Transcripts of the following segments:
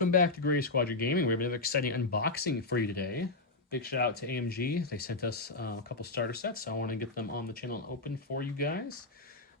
Welcome back to Gray Squadron Gaming. We have another exciting unboxing for you today. Big shout out to AMG. They sent us a couple starter sets, so I want to get them on the channel and open for you guys.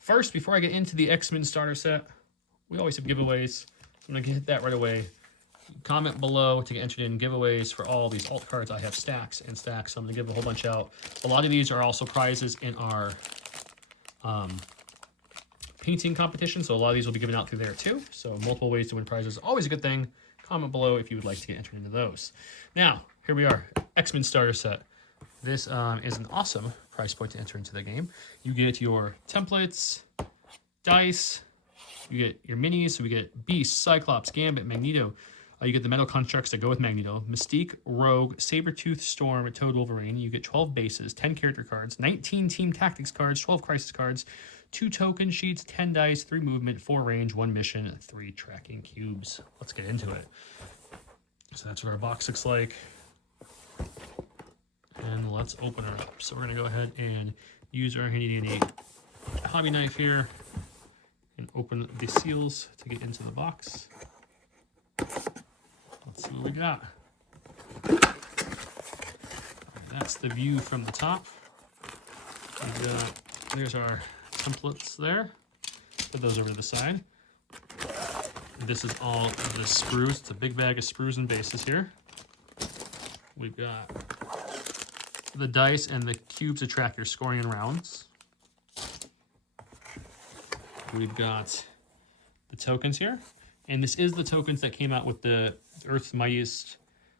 First, before I get into the X-Men starter set, we always have giveaways. So I'm going to hit that right away. Comment below to get entered in giveaways for all these alt cards. I have stacks and stacks, so I'm going to give a whole bunch out. A lot of these are also prizes in our painting competition, so a lot of these will be given out through there too. So multiple ways to win prizes, always a good thing. Comment below if you would like to get entered into those. Now, here we are, X-Men starter set. This is an awesome price point to enter into the game. You get your templates, dice, you get your minis, so we get Beast, Cyclops, Gambit, Magneto. You get the metal constructs that go with Magneto, Mystique, Rogue, Sabretooth, Storm, Toad, Wolverine. You get 12 bases, 10 character cards, 19 team tactics cards, 12 crisis cards, 2 token sheets, 10 dice, 3 movement, 4 range, 1 mission, 3 tracking cubes. Let's get into it. So that's what our box looks like. And let's open it up. So we're going to go ahead and use our handy dandy hobby knife here and open the seals to get into the box. Let's see what we got. That's the view from the top. There's our templates there. Put those over to the side. This is all of the sprues. It's a big bag of sprues and bases here. We've got the dice and the cubes to track your scoring in rounds. We've got the tokens here. And this is the tokens that came out with the Earth's Mightiest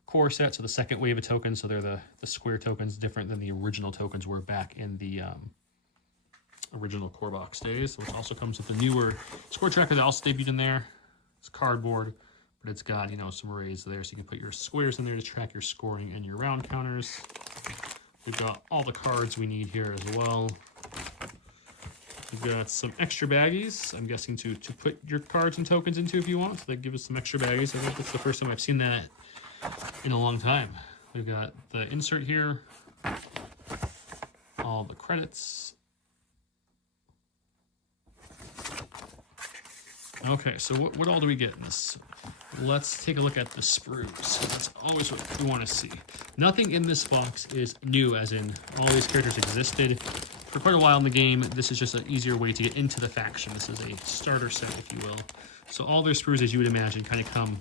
core set, so the second wave of tokens, so they're the square tokens, different than the original tokens were back in the original core box days, which also comes with the newer score tracker that also debuted in there. It's cardboard, but it's got, you know, some arrays there, so you can put your squares in there to track your scoring and your round counters. We've got all the cards we need here as well. We've got some extra baggies, I'm guessing to put your cards and tokens into if you want. So they give us some extra baggies. I think that's the first time I've seen that in a long time. We've got the insert here, all the credits. Okay, so what all do we get in this? Let's take a look at the sprues. That's always what we want to see. Nothing in this box is new, as in all these characters existed for quite a while in the game. This is just an easier way to get into the faction. This is a starter set, if you will. So all their sprues, as you would imagine, kind of come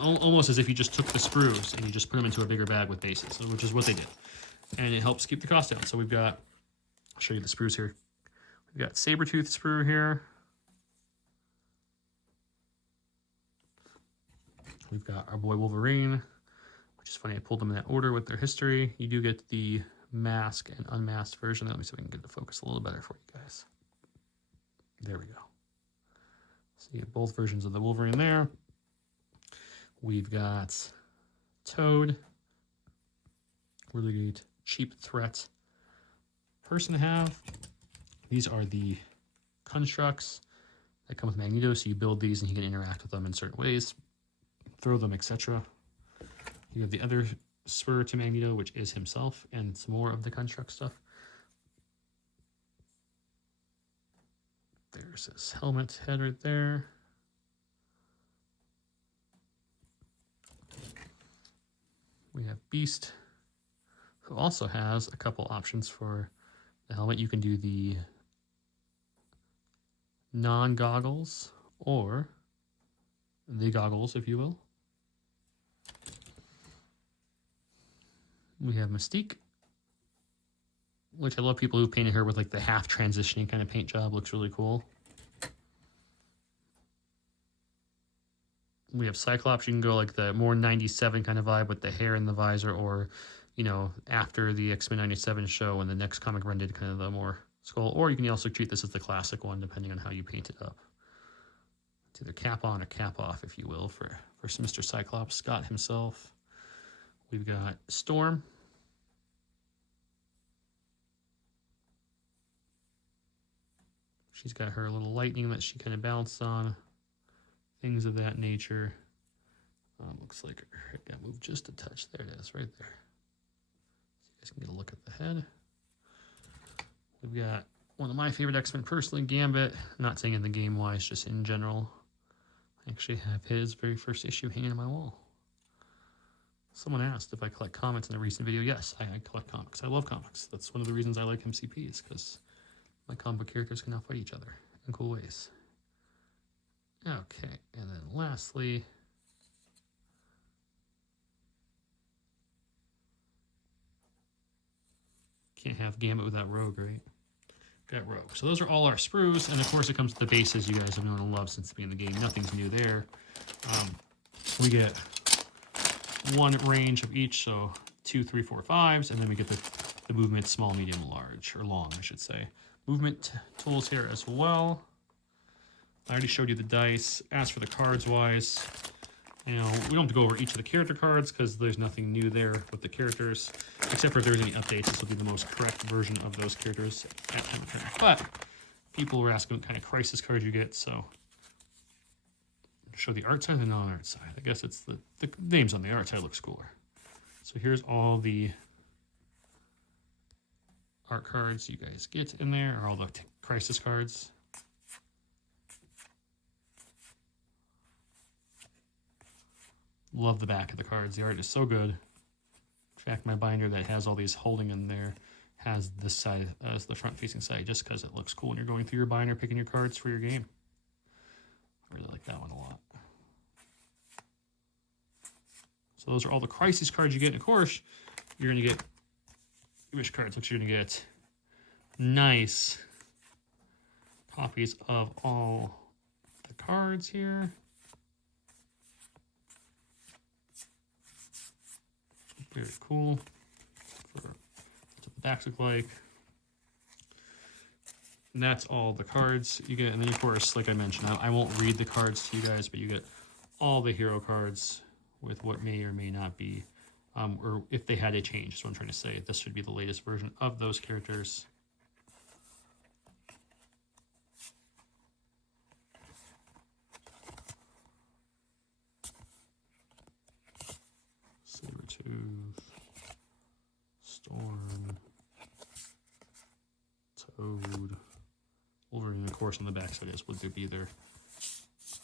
almost as if you just took the sprues and you just put them into a bigger bag with bases, which is what they did. And it helps keep the cost down. So we've got, I'll show you the sprues here. We've got Sabretooth sprue here. We've got our boy Wolverine, which is funny. I pulled them in that order with their history. You do get the mask and unmasked version. Let me see if we can get the focus a little better for you guys. There we go. So you have both versions of the Wolverine there. We've got Toad. Really good, cheap threat person to have. These are the constructs that come with Magneto, so you build these and you can interact with them in certain ways, throw them, etc. You have the other spur to Magneto, which is himself, and some more of the construct stuff. There's his helmet head right there. We have Beast, who also has a couple options for the helmet. You can do the non-goggles or the goggles, if you will. We have Mystique, which I love people who painted her with like the half transitioning kind of paint job. Looks really cool. We have Cyclops. You can go like the more 97 kind of vibe with the hair and the visor, or, you know, after the X-Men 97 show and the next comic run did kind of the more skull. Or you can also treat this as the classic one, depending on how you paint it up. It's either cap on or cap off, if you will, for Mr. Cyclops, Scott himself. We've got Storm. She's got her little lightning that she kind of bounced on. Things of that nature. Looks like her head got moved just a touch. There it is, right there. So you guys can get a look at the head. We've got one of my favorite X-Men personally, Gambit. I'm not saying in the game-wise, just in general. I actually have his very first issue hanging on my wall. Someone asked if I collect comics in a recent video. Yes, I collect comics. I love comics. That's one of the reasons I like MCPs, because my comic book characters can now fight each other in cool ways. Okay, and then lastly, can't have Gambit without Rogue, right? Got Rogue. So those are all our sprues, and of course it comes to the bases you guys have known and loved since the beginning of the game. Nothing's new there. We get one range of each, so 2, 3, 4, 5s, and then we get the movement small, medium, large, or long, I should say. Movement tools here as well. I already showed you the dice. As for the cards wise, you know, we don't have to go over each of the character cards because there's nothing new there with the characters, except for if there's any updates. This will be the most correct version of those characters at time of turn. But people were asking what kind of crisis cards you get, so show the art side and the non-art side. I guess it's the names on the art side looks cooler. So here's all the art cards you guys get in there, or all the crisis cards. Love the back of the cards. The art is so good. In fact, my binder that has all these holding in there has this side as the front-facing side, just because it looks cool when you're going through your binder picking your cards for your game. I really like that one a lot. So those are all the crisis cards you get. And of course, you're going to get wish cards, which you're going to get nice copies of all the cards here. Very cool. That's what the backs look like. And that's all the cards you get. And then, of course, like I mentioned, I won't read the cards to you guys, but you get all the hero cards with what may or may not be, or if they had a change. That's what I'm trying to say. This should be the latest version of those characters. Sabertooth, Storm, Toad, Wolverine, of course, on the back side is would there be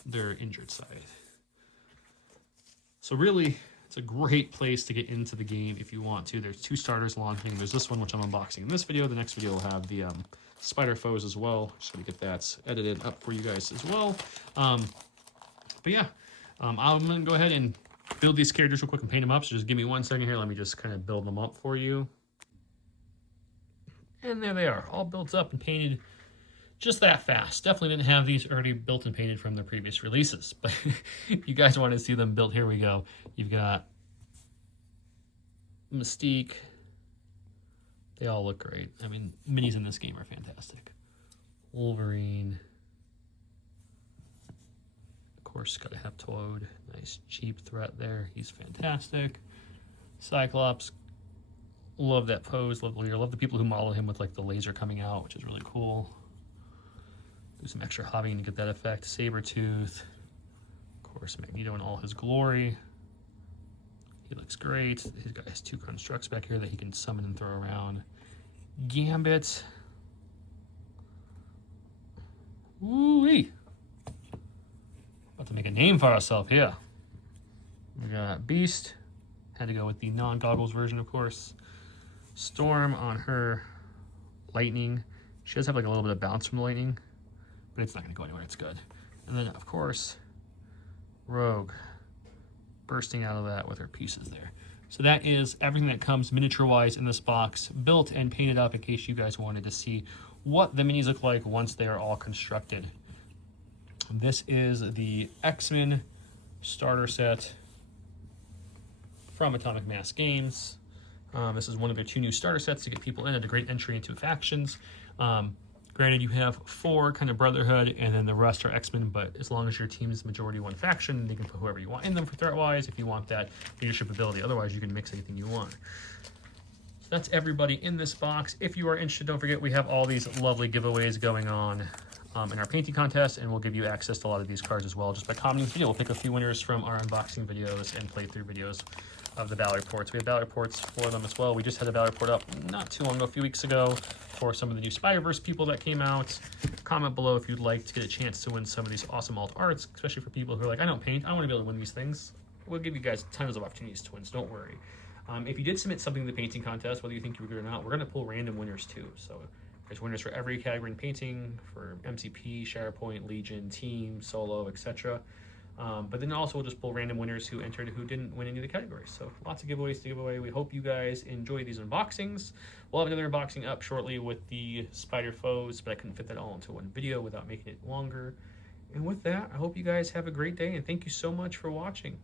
their injured side. So really, it's a great place to get into the game if you want to. There's 2 starters launching. There's this one, which I'm unboxing in this video. The next video will have the Spider Foes as well. Just going to get that edited up for you guys as well. But yeah, I'm going to go ahead and build these characters real quick and paint them up. So just give me 1 second here. Let me just kind of build them up for you. And there they are, all built up and painted just that fast. Definitely didn't have these already built and painted from the previous releases. But if you guys want to see them built, here we go. You've got Mystique. They all look great. I mean, minis in this game are fantastic. Wolverine. Of course, got to have Toad. Nice cheap threat there. He's fantastic. Cyclops. Love that pose. Love the leader. Love the people who model him with like the laser coming out, which is really cool. Do some extra hobbying to get that effect. Sabretooth. Of course, Magneto in all his glory. He looks great. He's got his 2 constructs back here that he can summon and throw around. Gambit. Woo-wee. About to make a name for ourselves here. We got Beast. Had to go with the non-goggles version, of course. Storm on her lightning. She does have like a little bit of bounce from the lightning, but it's not going to go anywhere. It's good. And then, of course, Rogue bursting out of that with her pieces there. So that is everything that comes miniature-wise in this box, built and painted up in case you guys wanted to see what the minis look like once they are all constructed. This is the X-Men starter set from Atomic Mass Games. This is one of their 2 new starter sets to get people in at a great entry into factions. Granted, you have 4 kind of Brotherhood, and then the rest are X-Men, but as long as your team is majority one faction, you can put whoever you want in them for threat-wise if you want that leadership ability. Otherwise, you can mix anything you want. So that's everybody in this box. If you are interested, don't forget we have all these lovely giveaways going on in our painting contest, and we'll give you access to a lot of these cards as well. Just by commenting this video, we'll pick a few winners from our unboxing videos and playthrough videos of the ballot reports. We have ballot reports for them as well. We just had a ballot report up not too long ago, a few weeks ago, for some of the new Spider-Verse people that came out. Comment below if you'd like to get a chance to win some of these awesome alt arts, especially for people who are like, I don't paint, I want to be able to win these things. We'll give you guys tons of opportunities to win, so don't worry. If you did submit something to the painting contest, whether you think you were good or not, we're going to pull random winners too. So there's winners for every category in painting, for MCP, SharePoint, Legion, Team, Solo, etc. But then also we'll just pull random winners who entered who didn't win any of the categories. So lots of giveaways to give away. We hope you guys enjoy these unboxings. We'll have another unboxing up shortly with the Spider Foes, but I couldn't fit that all into one video without making it longer. And with that, I hope you guys have a great day, and thank you so much for watching.